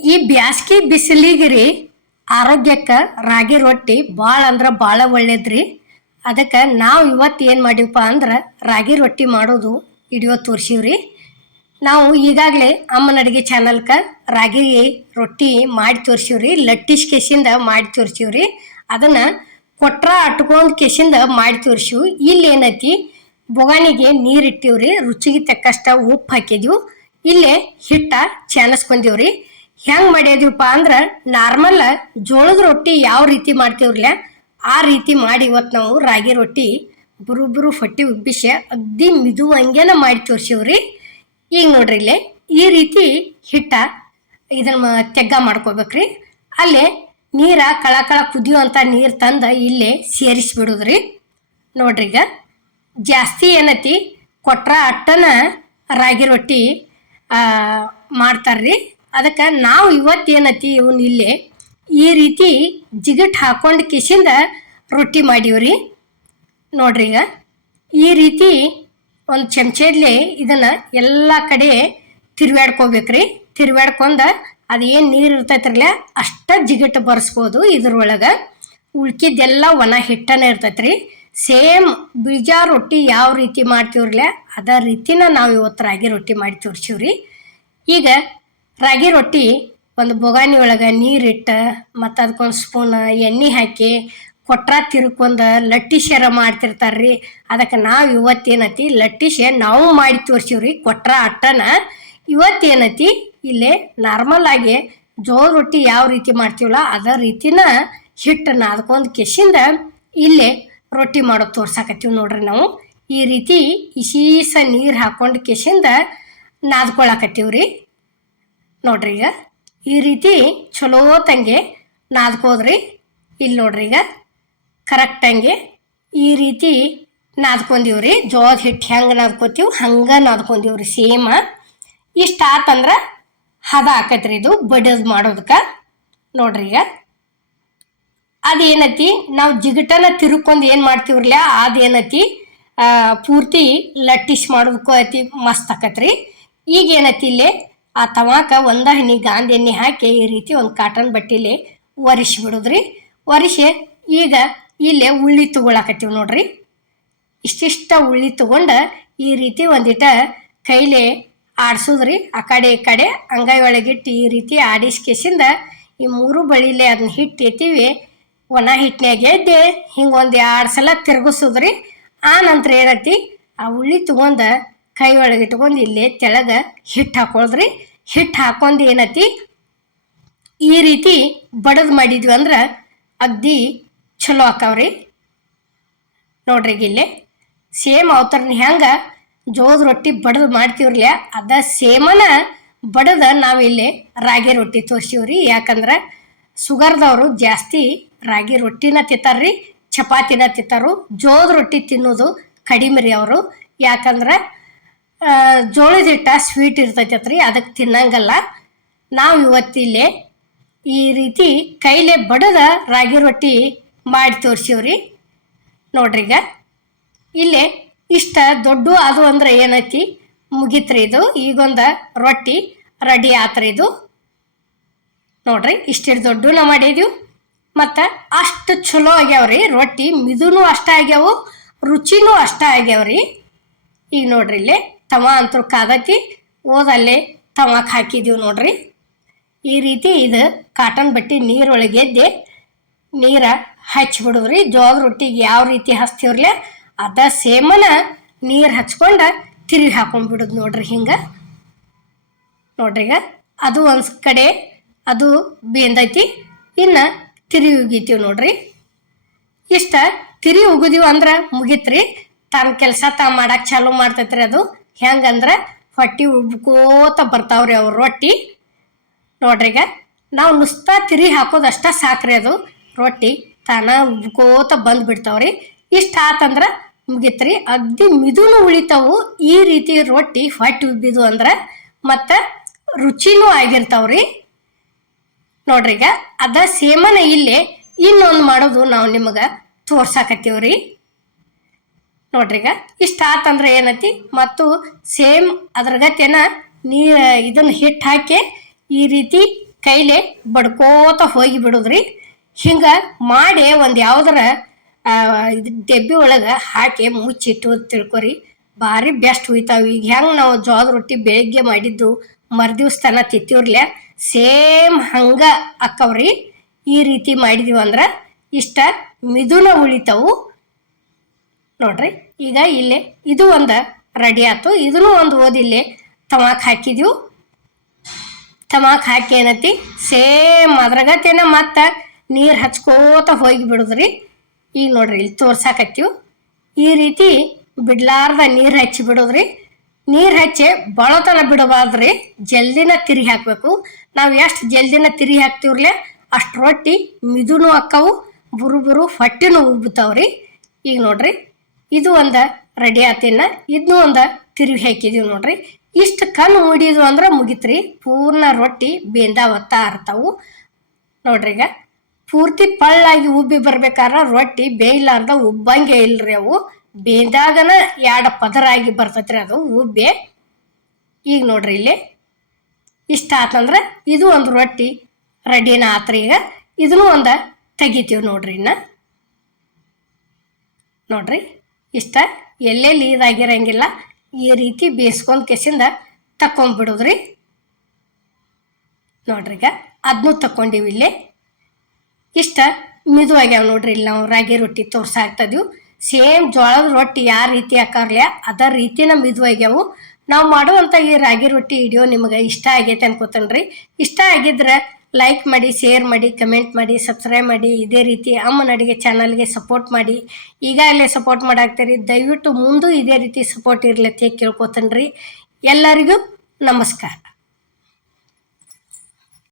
ಈ ಬ್ಯಾಸ್ಗಿ ಬಿಸಿಲಿಗೆ ರೀ ಆರೋಗ್ಯಕ್ಕೆ ರಾಗಿ ರೊಟ್ಟಿ ಭಾಳ ಅಂದ್ರೆ ಭಾಳ ಒಳ್ಳೇದ್ರಿ. ಅದಕ್ಕೆ ನಾವು ಇವತ್ತು ಏನು ಮಾಡೀವಪ್ಪ ಅಂದ್ರೆ ರಾಗಿ ರೊಟ್ಟಿ ಮಾಡೋದು ವಿಡಿಯೋ ತೋರಿಸೀವ್ರಿ. ನಾವು ಈಗಾಗಲೇ ಅಮ್ಮನ ಅಡುಗೆ ಚಾನಲ್ಗೆ ರಾಗಿ ರೊಟ್ಟಿ ಮಾಡಿ ತೋರಿಸೀವ್ರಿ, ಲಟ್ಟಿಸ್ ಕೆಸಿಂದ ಮಾಡಿ ತೋರಿಸೀವ್ರಿ. ಅದನ್ನು ಕೊಟ್ರ ಅಟ್ಕೊಂಡು ಕೆಸಿಂದ ಮಾಡಿ ತೋರಿಸೀವಿ. ಇಲ್ಲಿ ಏನೈತಿ, ಬೊಗಾನಿಗೆ ನೀರು ಇಟ್ಟಿವ್ರಿ, ರುಚಿಗೆ ತಕ್ಕಷ್ಟ ಉಪ್ಪು ಹಾಕಿದ್ವಿ, ಇಲ್ಲೇ ಹಿಟ್ಟ ಚಾನಸ್ಕೊಂಡೀವ್ರಿ. ಹೆಂಗೆ ಮಾಡ್ಯದೀವಪ್ಪ ಅಂದ್ರೆ ನಾರ್ಮಲ್ ಜೋಳದ ರೊಟ್ಟಿ ಯಾವ ರೀತಿ ಮಾಡ್ತೀವ್ರಲ್ಲ ಆ ರೀತಿ ಮಾಡಿ ಇವತ್ತು ನಾವು ರಾಗಿ ರೊಟ್ಟಿ ಬುರು ಹೊಟ್ಟಿ ಉಬ್ಬಿಸಿ ಅಗ್ದಿ ಮಿದು ಹಂಗೇನ ಮಾಡಿ ತೋರಿಸೀವ್ರಿ. ಈಗ ನೋಡ್ರಿ ಇಲ್ಲೇ ಈ ರೀತಿ ಹಿಟ್ಟ ಇದನ್ನ ತೆಗ್ಗ ಮಾಡ್ಕೋಬೇಕ್ರಿ. ಅಲ್ಲೇ ನೀರ ಕಳ ಕುದಿಯುವಂಥ ನೀರು ತಂದು ಇಲ್ಲೇ ಸೇರಿಸ್ಬಿಡೋದ್ರಿ. ನೋಡ್ರಿ ಈಗ ಜಾಸ್ತಿ ಏನೈತಿ ಕೊಟ್ರ ಅಟ್ಟನ ರಾಗಿ ರೊಟ್ಟಿ ಮಾಡ್ತಾರ್ರಿ. ಅದಕ್ಕೆ ನಾವು ಇವತ್ತು ಏನೈತಿ ಇವನ್ ಇಲ್ಲೇ ಈ ರೀತಿ ಜಿಗಟ್ ಹಾಕೊಂಡು ಕಿಸಿಂದ ರೊಟ್ಟಿ ಮಾಡೀವ್ರಿ. ನೋಡ್ರಿ ಈಗ ಈ ರೀತಿ ಒಂದು ಚಮಚೆಯಲ್ಲಿ ಇದನ್ನು ಎಲ್ಲ ಕಡೆ ತಿರ್ವ್ಯಾಡ್ಕೋಬೇಕ್ರಿ. ತಿರ್ವ್ಯಾಡ್ಕೊಂಡ ಅದೇನು ನೀರು ಇರ್ತೈತ್ರಲ್ಲ ಅಷ್ಟ ಜಿಗಟ್ ಬರ್ಸ್ಬೋದು. ಇದ್ರೊಳಗೆ ಉಳ್ಕಿದ್ದೆಲ್ಲ ಒಣ ಹಿಟ್ಟನೇ ಇರ್ತೈತ್ರಿ. ಸೇಮ್ ಬೀಜ ರೊಟ್ಟಿ ಯಾವ ರೀತಿ ಮಾಡ್ತೀವ್ರಲ್ಲ ಅದೇ ರೀತಿನ ನಾವು ಇವತ್ತು ರಾಗಿ ರೊಟ್ಟಿ ಮಾಡಿ ತೋರಿಸೀವ್ರಿ. ಈಗ ರಾಗಿ ರೊಟ್ಟಿ ಒಂದು ಬೊಗಾನಿ ಒಳಗೆ ನೀರಿಟ್ಟು ಮತ್ತು ಅದಕ್ಕೊಂದು ಸ್ಪೂನ್ ಎಣ್ಣೆ ಹಾಕಿ ಕೊಟ್ರ ತಿರ್ಕೊಂಡ ಲಟ್ಟಿಸ್ಯಾರ ಮಾಡ್ತಿರ್ತಾರ್ರಿ. ಅದಕ್ಕೆ ನಾವು ಇವತ್ತೇನೈತಿ ಲಟ್ಟಿಸೆ ನಾವು ಮಾಡಿ ತೋರಿಸೀವ್ರಿ. ಕೊಟ್ರ ಅಟ್ಟನ ಇವತ್ತೇನೈತಿ ಇಲ್ಲೇ ನಾರ್ಮಲ್ ಆಗಿ ಜೋಳ ರೊಟ್ಟಿ ಯಾವ ರೀತಿ ಮಾಡ್ತೀವಲ್ಲ ಅದೇ ರೀತಿನ ಹಿಟ್ಟು ನಾದ್ಕೊಂಡು ಕೆಸಿಂದ ಇಲ್ಲೇ ರೊಟ್ಟಿ ಮಾಡೋದು ತೋರ್ಸಾಕತ್ತೀವಿ. ನೋಡ್ರಿ ನಾವು ಈ ರೀತಿ ಇಸೀಸ ನೀರು ಹಾಕೊಂಡು ಕೆಸಿಂದ ನಾದ್ಕೊಳಕತ್ತೀವ್ರಿ. ನೋಡ್ರಿ ಈಗ ಈ ರೀತಿ ಚಲೋ ತಂಗೆ ನಾದ್ಕೋದ್ರಿ. ಇಲ್ಲಿ ನೋಡ್ರಿ ಈಗ ಕರೆಕ್ಟಂಗೆ ಈ ರೀತಿ ನಾದ್ಕೊಂಡೀವ್ರಿ. ಜೋಳದ ಹಿಟ್ಟು ಹೆಂಗೆ ನಾದ್ಕೋತೀವಿ ಹಂಗೆ ನಾದ್ಕೊಂಡೀವ್ರಿ ಸೇಮ. ಇಷ್ಟು ಆತಂದ್ರೆ ಹದ ಆಕತ್ರಿ ಇದು ಬಡಿಯೋದು ಮಾಡೋದಕ್ಕೆ. ನೋಡ್ರಿ ಈಗ ಅದೇನೈತಿ ನಾವು ಜಿಗಟನ ತಿರ್ಕೊಂಡು ಏನು ಮಾಡ್ತೀವ್ರಲ್ಲ ಅದೇನೈತಿ ಪೂರ್ತಿ ಲಟ್ಟಿಸ್ ಮಾಡೋದಕ್ಕೂ ಐತಿ ಮಸ್ತ್ ಆಕತ್ರಿ. ಈಗ ಏನೈತಿ ಇಲ್ಲೇ ಆ ತವಾಕ ಒಂದ ಹನಿ ಗಾಂಧಿ ಎಣ್ಣೆ ಹಾಕಿ ಈ ರೀತಿ ಒಂದು ಕಾಟನ್ ಬಟ್ಟೆಲಿ ಒರೆಸಿಬಿಡೋದ್ರಿ. ಒರೆಸಿ ಈಗ ಇಲ್ಲೇ ಉಳ್ಳಿ ತೊಗೊಳಕತ್ತೀವಿ. ನೋಡ್ರಿ ಇಷ್ಟಿಷ್ಟ ಉಳ್ಳಿ ತೊಗೊಂಡು ಈ ರೀತಿ ಒಂದಿಟ ಕೈಲೇ ಆಡ್ಸೋದ್ರಿ. ಆ ಕಡೆ ಈ ಕಡೆ ಅಂಗೈ ಒಳಗಿಟ್ಟು ಈ ರೀತಿ ಆಡಿಸ್ಕೇಸಿಂದ ಈ ಮೂರು ಬಳಿಲೆ ಅದನ್ನ ಹಿಟ್ಟು ಎತ್ತೀವಿ. ಒಣ ಹಿಟ್ಟಿನಾಗ ಎದ್ದೆ ಹಿಂಗೊಂದು 2 ಸಲ ತಿರುಗಿಸೋದ್ರಿ. ಆ ನಂತರ ಏನೈತಿ ಆ ಉಳ್ಳಿ ತೊಗೊಂಡು ಕೈ ಒಳಗೆ ಇಟ್ಕೊಂಡು ಇಲ್ಲಿ ತೆಳಗೆ ಹಿಟ್ಟು ಹಾಕೊಳ್ದ್ರಿ. ಹಿಟ್ಟು ಹಾಕೊಂಡು ಏನೈತಿ ಈ ರೀತಿ ಬಡದು ಮಾಡಿದ್ವಿ ಅಂದ್ರೆ ಅಗ್ದಿ ಚಲೋ ಆಕಾವ್ರಿ. ನೋಡ್ರಿ ಇಲ್ಲೇ ಸೇಮ್ ಅವತರನ ಹೆಂಗೆ ಜೋಳದ ರೊಟ್ಟಿ ಬಡದು ಮಾಡ್ತೀವ್ರಲ್ಲ ಅದ ಸೇಮನ ಬಡದ ನಾವಿಲ್ಲಿ ರಾಗಿ ರೊಟ್ಟಿ ತೋರಿಸೀವ್ರಿ. ಯಾಕಂದ್ರೆ ಸುಗರ್ದವರು ಜಾಸ್ತಿ ರಾಗಿ ರೊಟ್ಟಿನ ತಿಂತಾರ್ರಿ, ಚಪಾತಿನ ತಿಂತಾರು. ಜೋಳದ ರೊಟ್ಟಿ ತಿನ್ನೋದು ಕಡಿಮೆ ರೀ ಅವರು. ಯಾಕಂದ್ರೆ ಜೋಳದ ಹಿಟ್ಟ ಸ್ವೀಟ್ ಇರ್ತೈತತ್ರಿ, ಅದಕ್ಕೆ ತಿನ್ನಂಗಲ್ಲ. ನಾವು ಇವತ್ತಿಲ್ಲೇ ಈ ರೀತಿ ಕೈಲೇ ಬಡದ ರಾಗಿ ರೊಟ್ಟಿ ಮಾಡಿ ತೋರಿಸೀವ್ರಿ. ನೋಡ್ರಿ ಈಗ ಇಲ್ಲೇ ಇಷ್ಟ ದೊಡ್ಡ ಅದು ಅಂದ್ರೆ ಏನೈತಿ ಮುಗಿತ್ರಿ ಇದು. ಈಗೊಂದು ರೊಟ್ಟಿ ರೆಡಿ ಆತ್ರಿ ಇದು. ನೋಡ್ರಿ ಇಷ್ಟಿಟ್ಟು ದೊಡ್ಡನ ಮಾಡಿದ್ವಿ ಮತ್ತು ಅಷ್ಟು ಚಲೋ ಆಗ್ಯಾವ್ರಿ ರೊಟ್ಟಿ. ಮಿದುನೂ ಅಷ್ಟ ಆಗ್ಯಾವು, ರುಚಿನೂ ಅಷ್ಟ ಆಗ್ಯಾವ್ರಿ. ಈಗ ನೋಡ್ರಿ ಇಲ್ಲೇ ತವ ಅಂತೂ ಕಾದತಿ ಓದಲ್ಲೇ ತವಾಕ್ ಹಾಕಿದೀವಿ. ನೋಡ್ರಿ ಈ ರೀತಿ ಇದು ಕಾಟನ್ ಬಟ್ಟೆ ನೀರೊಳಗೆ ಎದ್ದೆ ನೀರ ಹಚ್ಚಿಬಿಡುದ್ರಿ. ಜೋಳದ ರೊಟ್ಟಿಗೆ ಯಾವ ರೀತಿ ಹಚ್ತೀವ್ರಲ್ಲ ಅದ ಸೇಮನ ನೀರು ಹಚ್ಕೊಂಡು ತಿರುವಿ ಹಾಕೊಂಡ್ಬಿಡೋದು. ನೋಡ್ರಿ ಹಿಂಗೆ. ನೋಡ್ರಿ ಈಗ ಅದು ಒಂದು ಕಡೆ ಅದು ಬೆಂದೈತಿ, ಇನ್ನು ತಿರುವಿ ಉಗಿತೀವಿ. ನೋಡ್ರಿ ಇಷ್ಟ ತಿರುವಿ ಉಗಿದೀವಿ ಅಂದ್ರೆ ಮುಗಿತ್ರಿ. ತನ್ನ ಕೆಲಸ ಮಾಡಕ್ಕೆ ಚಾಲು ಮಾಡ್ತೈತ್ರಿ. ಅದು ಹೆಂಗಂದ್ರೆ ಹೊಟ್ಟಿ ಉಬ್ಕೋತ ಬರ್ತಾವ್ರಿ ಅವ್ರ ರೊಟ್ಟಿ. ನೋಡ್ರಿ ಈಗ ನಾವು ನುಸ್ತಾ ತಿರುವಿ ಹಾಕೋದಷ್ಟ ಸಾಕ್ರಿ, ಅದು ರೊಟ್ಟಿ ತಾನ ಉಬ್ಕೋತ ಬಂದುಬಿಡ್ತಾವ್ರಿ. ಇಷ್ಟ ಆತಂದ್ರೆ ಮುಗಿತ್ರಿ. ಅಗ್ದಿ ಮಿದುನು ಉಳಿತಾವು ಈ ರೀತಿ ರೊಟ್ಟಿ ಹೊಟ್ಟಿ ಉಬ್ಬಿದು ಅಂದ್ರೆ, ಮತ್ತು ರುಚಿನೂ ಆಗಿರ್ತಾವ್ರಿ. ನೋಡ್ರಿ ಈಗ ಅದ ಸೇಮನ ಇಲ್ಲೇ ಇನ್ನೊಂದು ಮಾಡೋದು ನಾವು ನಿಮಗೆ ತೋರ್ಸಾಕತ್ತೀವ್ರಿ. ನೋಡ್ರಿ ಈಗ ಇಷ್ಟ ಆತಂದ್ರೆ ಏನೈತಿ ಮತ್ತು ಸೇಮ್ ಅದ್ರಗತೆನ ಇದನ್ನು ಹಿಟ್ಟು ಹಾಕಿ ಈ ರೀತಿ ಕೈಲೇ ಬಡ್ಕೋತ ಹೋಗಿ ಬಿಡುದ್ರಿ. ಹಿಂಗೆ ಮಾಡಿ ಒಂದು ಯಾವ್ದಾರ ಡೆಬ್ಬಿ ಒಳಗೆ ಹಾಕಿ ಮುಚ್ಚಿಟ್ಟು ತಿಳ್ಕೊರಿ, ಭಾರಿ ಬೆಸ್ಟ್ ಉಯ್ತಾವ. ಈಗ ಹೆಂಗೆ ನಾವು ಜೋಳದ ರೊಟ್ಟಿ ಬೆಳಿಗ್ಗೆ ಮಾಡಿದ್ದು ಮರ್ದಿವ್ಸ ತನ ತಿಂತೀವ್ರಲ್ಲ, ಸೇಮ್ ಹಂಗೆ ಅಕ್ಕವ್ರಿ. ಈ ರೀತಿ ಮಾಡಿದೀವಿ ಅಂದ್ರೆ ಇಷ್ಟ ಮಿದುನ ಉಳಿತಾವು ನೋಡ್ರಿ. ಈಗ ಇಲ್ಲೇ ಇದು ಒಂದು ರೆಡಿ ಆಯ್ತು. ಇದನ್ನು ಒಂದು ಓದಿಲ್ಲೇ ತವಾಕ್ ಹಾಕಿದೀವಿ. ತವಾಕ್ ಹಾಕಿ ಏನತಿ ಸೇಮ್ ಅದ್ರಾಗತ್ತೇನ ಮತ್ತು ನೀರು ಹಚ್ಕೋತ ಹೋಗಿ ಬಿಡುದ್ರಿ. ಈಗ ನೋಡ್ರಿ ಇಲ್ಲಿ ತೋರ್ಸಾಕತ್ತೀವಿ. ಈ ರೀತಿ ಬಿಡ್ಲಾರ್ದ ನೀರು ಹಚ್ಚಿ ಬಿಡೋದ್ರಿ. ನೀರು ಹಚ್ಚಿ ಬಳತನ ಬಿಡಬಾರ್ದ್ರಿ, ಜಲ್ದಿನ ತಿರುಗಿ ಹಾಕಬೇಕು. ನಾವು ಎಷ್ಟು ಜಲ್ದಿನ ತಿರುಗಿ ಹಾಕ್ತೀವ್ರಲ್ಲೇ ಅಷ್ಟು ರೊಟ್ಟಿ ಮಿದುನು ಅಕ್ಕವು, ಬುರು ಹೊಟ್ಟಿನೂ ಉಬ್ಬುತ್ತಾವ್ರಿ. ಈಗ ನೋಡ್ರಿ ಇದು ಒಂದು ರೆಡಿ ಆತಿನ್ನ. ಇದನ್ನೂ ಒಂದು ತಿರುಗಿ ಹಾಕಿದೀವಿ ನೋಡ್ರಿ. ಇಷ್ಟು ಕಣ್ಣು ಮುಡಿದು ಅಂದ್ರೆ ಮುಗಿತ್ರಿ, ಪೂರ್ಣ ರೊಟ್ಟಿ ಬೆಂದಾವತ್ತಾ ಇರ್ತಾವು ನೋಡ್ರಿ. ಈಗ ಪೂರ್ತಿ ಪಳ್ಳಾಗಿ ಉಬ್ಬಿ ಬರ್ಬೇಕಾದ್ರೆ ರೊಟ್ಟಿ ಬೇಯ್ಲಾರ್ದ ಉಬ್ಬಂಗೆ ಇಲ್ರಿ. ಅವು ಬೇಯ್ದಾಗನ ಎರಡು ಪದರಾಗಿ ಬರ್ತೈತ್ರಿ ಅದು ಉಬ್ಬೆ. ಈಗ ನೋಡ್ರಿ ಇಲ್ಲಿ ಇಷ್ಟ ಆತಂದ್ರೆ ಇದು ಒಂದು ರೊಟ್ಟಿ ರೆಡಿನ ಆತ್ರಿ. ಈಗ ಇದನ್ನು ಒಂದು ತೆಗಿತೀವಿ ನೋಡ್ರಿ. ಇನ್ನು ನೋಡ್ರಿ ಇಷ್ಟ ಎಲ್ಲೆಲ್ಲಿ ಇದಾಗಿರಂಗಿಲ್ಲ, ಈ ರೀತಿ ಬೇಯಿಸ್ಕೊಂಡ್ ಕೆಸಿಂದ ತಕೊಂಡ್ಬಿಡೋದ್ರಿ ನೋಡ್ರಿ. ಈಗ ಅದನ್ನೂ ತಕೊಂಡಿವಿ. ಇಲ್ಲಿ ಇಷ್ಟ ಮಿದುವಾಗ್ಯಾವ ನೋಡ್ರಿ. ಇಲ್ಲಿ ನಾವು ರಾಗಿ ರೊಟ್ಟಿ ತೋರ್ಸಾಕ್ತದೀವಿ. ಸೇಮ್ ಜೋಳದ ರೊಟ್ಟಿ ಯಾವ ರೀತಿ ಹಾಕಾರ್ಲೆ ಅದ ರೀತಿನ ಮಿದುವಾಗ್ಯಾವು. ನಾವು ಮಾಡುವಂಥ ಈ ರಾಗಿ ರೊಟ್ಟಿ ವಿಡಿಯೋ ನಿಮಗೆ ಇಷ್ಟ ಆಗೈತೆ ಅನ್ಕೋತೇನ್ರಿ. ಇಷ್ಟ ಆಗಿದ್ರೆ ಲೈಕ್ ಮಾಡಿ, ಶೇರ್ ಮಾಡಿ, ಕಮೆಂಟ್ ಮಾಡಿ, ಸಬ್ಸ್ಕ್ರೈಬ್ ಮಾಡಿ. ಇದೇ ರೀತಿ ಅಮ್ಮನ ಅಡುಗೆ ಚಾನಲ್ಗೆ ಸಪೋರ್ಟ್ ಮಾಡಿ. ಈಗಾಗಲೇ ಸಪೋರ್ಟ್ ಮಾಡಾಕ್ತೀರಿ, ದಯವಿಟ್ಟು ಮುಂದೂ ಇದೇ ರೀತಿ ಸಪೋರ್ಟ್ ಇರ್ಲತ್ತೆ ಕೇಳ್ಕೊತೇನ್ರಿ. ಎಲ್ಲರಿಗೂ ನಮಸ್ಕಾರ.